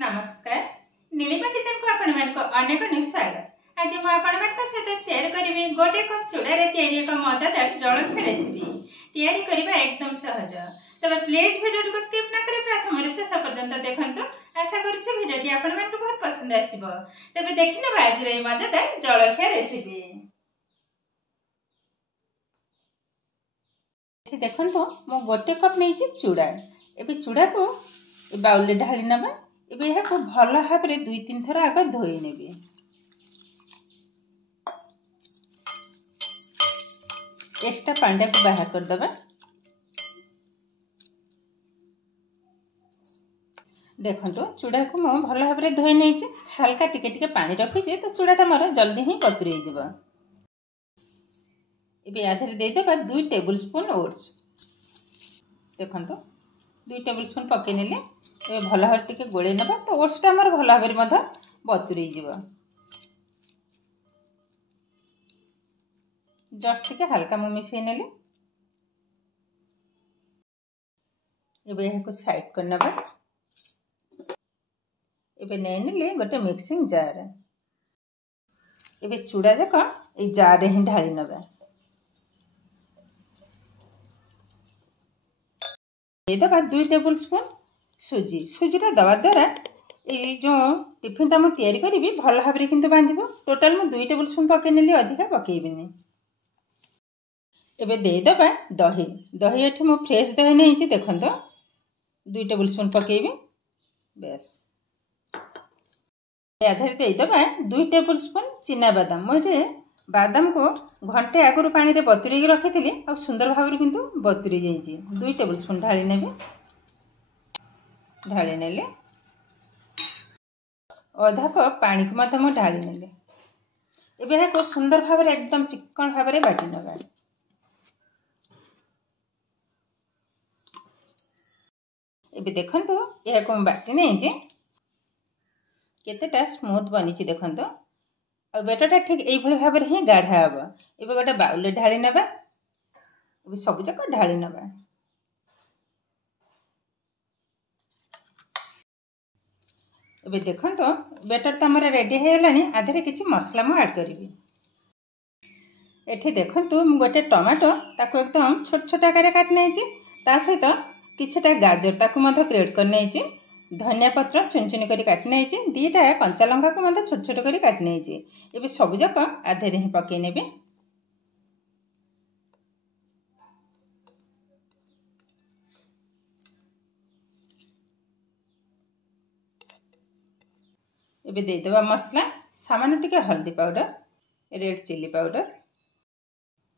नमस्कार नीलिमा किचन को आपण मान को अनेक स्वागत। आज मु आपण मान को सहित शेयर करिवे गोटे कप चूड़ा रे तयारी एक मजादार जलखिया रेसिपी तयारी करबा एकदम सहज। तबे प्लीज वीडियो को स्किप न करी प्रथम रे शेष पर्यंत देखंतु। आशा करछि वीडियो टी आपण मान को बहुत पसंद आसीबो। तबे देखिनो आज रे मजादार जलखिया रेसिपी। एठी देखंतु मु गोटे कप नेछि चूड़ा। एबे चूड़ा को बाउल रे ढाली नबा। एबे यह को भल भाव में 2-3 थर आग धोई नेबे। एक्स्ट्रा पानी को बाहर कर दबा। देखंतु चूड़ा को मु भल भाव में धोई नहीं छी। हल्का टिके टिके पानी रखी छी तो चूड़ाटा मोर जल्दी ही बतुरी जिवो। एबे आधरे दे देबा 2 टेबल स्पून ओट्स। देखंतु 2 टेबल स्पून पके नेले ए भल भाव टिके गोळे नबा तो ओट्स टा हमर भल भाव रे मध बतुरी जिवो। जस्ट टिके हल्का मु मिसै नेले। एबे यह को साइड कर नबा। एबे नै नेले गोटे मिक्सिंग जार। एबे चूड़ा जक ए जार रे ही ढाली नबा। ए दबा 2 टेबल स्पून सुजीटा दवा द्वारा ये जो टिफिन मु तैयारी करी भल भाव में किंतु बांधिबो। टोटल मु 2 टेबल स्पून पके नेली अधिका पकेइबिनी। एबे दे दबा दही। दही एठी मु फ्रेश दही नै छी। देखंतो 2 टेबल स्पून पकेइबी बस। आधर दे दबा 2 टेबल स्पून चिना बादाम। मोटे बादाम को घंटे आगुरु पानी रे बतुरी रखी थी आ सुंदर भाव किंतु बतुरी जाइए। 2 टेबल स्पून ढाली नेबे। ढाली नेले आधा कप पानी को मत मु ढाली नेले। एबे यह को सुंदर भाव में एकदम चिकन भाव में बाटी नबा। एबे देखंतु यह को बाटी नै जे केतेटा स्मूथ बनी छी। देखंतु आ बेटाटा ठीक एई भली भाव में ही गाढ़ा हबो। एबे गोटे बाउल रे ढाली नबा। एबे सब जक ढाली नबा। एबे देखंतो बेटर त हमर रेडी हे गलानी। आधरे किछि मसला मु ऐड करबी। एठी देखंतु मु गोटे टमाटो ताको एकदम छोट छोट आकार काट नै छी। ता सहित किछटा गाजर ताको मध ग्रेट कर नै छी। धनिया पत्र चुन चुन करी काट नै छी। 2टा कंचा लंका को मध छोट छोट करी काट नै छी। एबे सब जक आधरे ही पके नेबे। एबे दे देबा मसला। सामान्य टिके हल्दी पाउडर, रेड चिली पाउडर,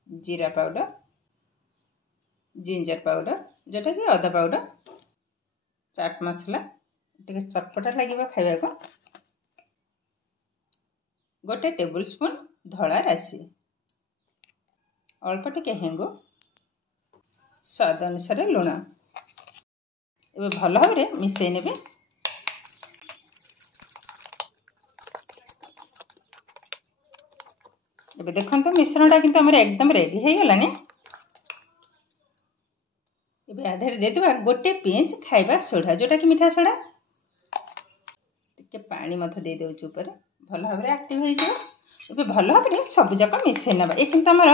जीरा पाउडर, जिंजर पाउडर जोटा कि अदा पाउडर, चाट मसला टिके चटपटा लागिबा खाइबा को, गोटे टेबल स्पून धला राशि, अल्प टिके हेंगु, स्वाद अनुसार लुण। एबे भल भाव में मिसै नेबे। एबे देखंतु मिश्रणटा किंतु हमर एकदम रेडी हे गलानी। एबे आधर दे देबा गोटे पिंच खाइबा सोडा जोटा कि मीठा सोडा। टिके पानी मथ दे देउछु ऊपर भल भाव में एक्टिव हो जाय। एबे भल भाव में सब जक मिसै नबा। ए किंतु हमर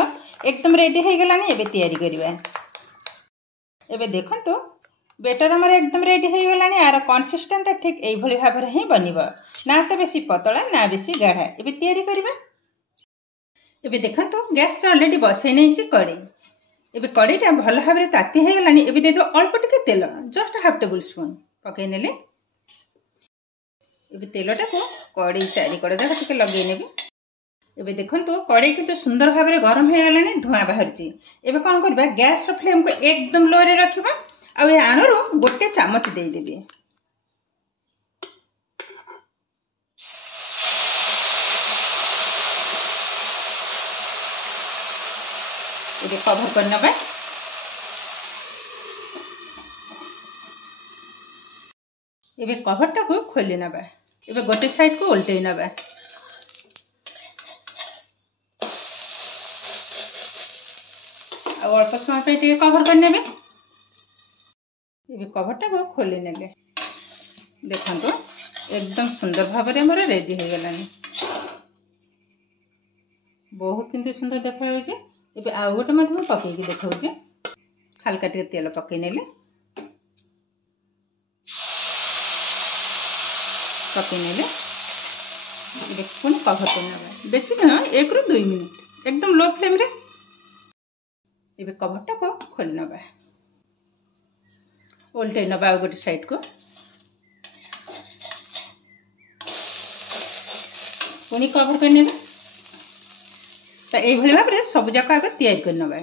एकदम रेडी हे गलानी। एबे तैयारी करबा। एबे देखंतु बेटर हमर एकदम ready hey Galani. Are consistent ठीक एई भली भाव में ही बनिबो। ना तो बेसी पतला ना बेसी गाढ़ा। एबे तैयारी करबा। एबे देखंतु गैस रे ऑलरेडी बसै नै छी कड़ी। एबे कड़ीटा भल भाव में ताती हे गलानी। एबे दे दो अल्प टिके तेल जस्ट हाफ टेबल स्पून पके नेले। एबे तेलटा को कड़ी चारि कड़ जाक टिके लगे नेबे। एबे देखंतु कड़ी किंतु सुंदर भाव में गरम हे गलानी। धुआं बाहर छी। एबे कोन करबा गैस रो फ्लेम को एकदम लो रे रखिबा। आ ए आणरो गोटे चामच दे देबे। एबे कवर कर नबा। एबे कवरटा को खोली नबा। एबे गोटे साइड को उल्टे नबा। आ अल्प समय पे टिके कवर कर नेबे। एबे कवरटा को खोली नेले। देखंतु एकदम सुंदर भाव में मोर रेडी हो गलानी। बहुत किंतु सुंदर देखा ये आउ गोटे मत पकईकि देखा हल्का टे तेल पकई ने पुणी कभर कर बेसी नुह 1 ରୁ 2 मिनट एकदम लो फ्लेम रे ये कभरटा को खोल नवा उल्टे नवा गोटे साइड को पुणी कभर कर ये भाव में सब जाक आगे तैयारी कर नवा।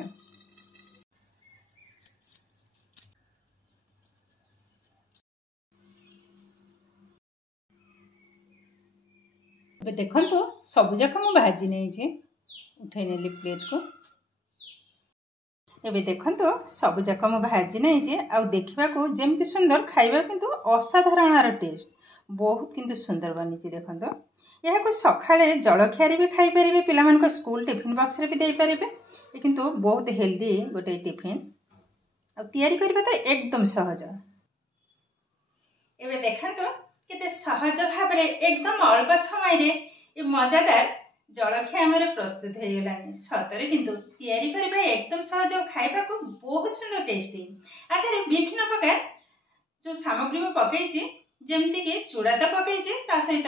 देखो तो सब जाक मु भाजी नहीं उठे नेली प्लेट को। एबे देखो तो सब जाक मु भाजी नहीं आ देखा जमी सुंदर खाइबा किंतु असाधारण टेस्ट बहुत किंतु सुंदर बनी। देखो तो यह को सकाळे जलखिया भी खाई पारे पिला स्कूल टिफिन बॉक्स रे भी दे पारे किंतु बहुत हेल्दी गोटे टिफिन आ तैयारी करबा तो एकदम सहज। एबे देखा तो केते सहज भाव में एकदम अल्प समय रे ये मजादार जलखिया आमर प्रस्तुत हो गलानी। सतरे किंतु तैयारी करबा एकदम सहज और खाइबा को बहुत सुंदर टेस्टी। आधारे विभिन्न प्रकार जो सामग्री में पकईची जेमती कि चूड़ा तो पकईची ता सहित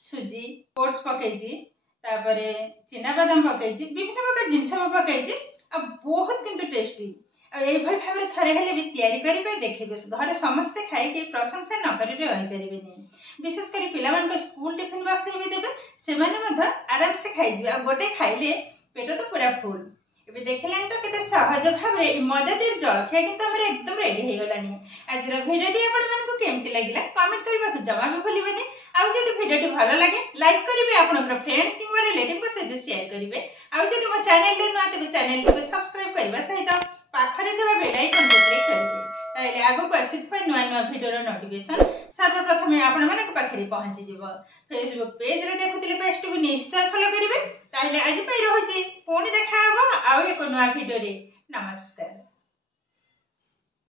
सुजी ओट्स पकईची तापरे चिना बादाम पकईची विभिन्न प्रकार जिनस में पकईची आ बहुत किंतु टेस्टी भाव में थरे हेले भी तैयारी करेंगे देखिए घरे समस्ते खाई प्रशंसा न करी रही पारे। विशेषकर पिला स्कूल टिफिन बॉक्स भी देवे से आराम से खाई आ गोटे खाइले पेट तो पूरा फुल। एबे देखिले तो केते सहज भाव में मजादार जलखिया किंतु हमर एकदम रेडी हो गलानी। आज भिडियोटी आपण मानकु केमति लागिला कमेंट करबा को जमा भी भूलिबेनी। आ जदि भिडियोटी भलो लागे लाइक करिवे आपनकर फ्रेंड्स किंवा रिलेटिव को सहित शेयर करिवे। आ जदि मो चैनल ले नुआ तबे चैनल को सब्सक्राइब करबा सहित पाखरे देवा बेल आइकन को क्लिक करिवे ताइले आगो को आसीथबा नुआ नुआ भिडियोर नोटिफिकेशन सर्वप्रथम आपण मानक पाखरे पहुंची जिवो। फेसबुक पेज रे देखुतिले पेज को निश्चय फॉलो करिवे ताइले आज पई रहउची पुणी देखा हबो आउ एको नुआ भिडियो रे। नमस्कार।